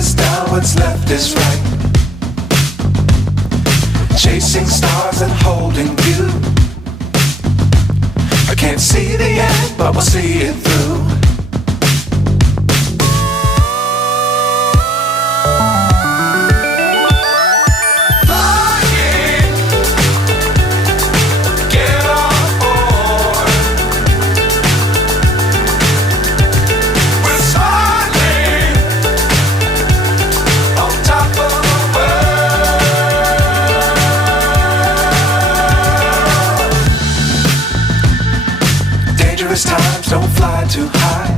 is down, what's left is right. Chasing stars and holding you. I can't see the end, but we'll see it through. Times don't fly too high.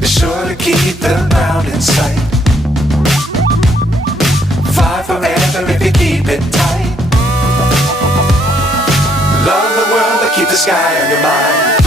Be sure to keep the ground in sight. Fly forever if you keep it tight. Love the world but keep the sky on your mind.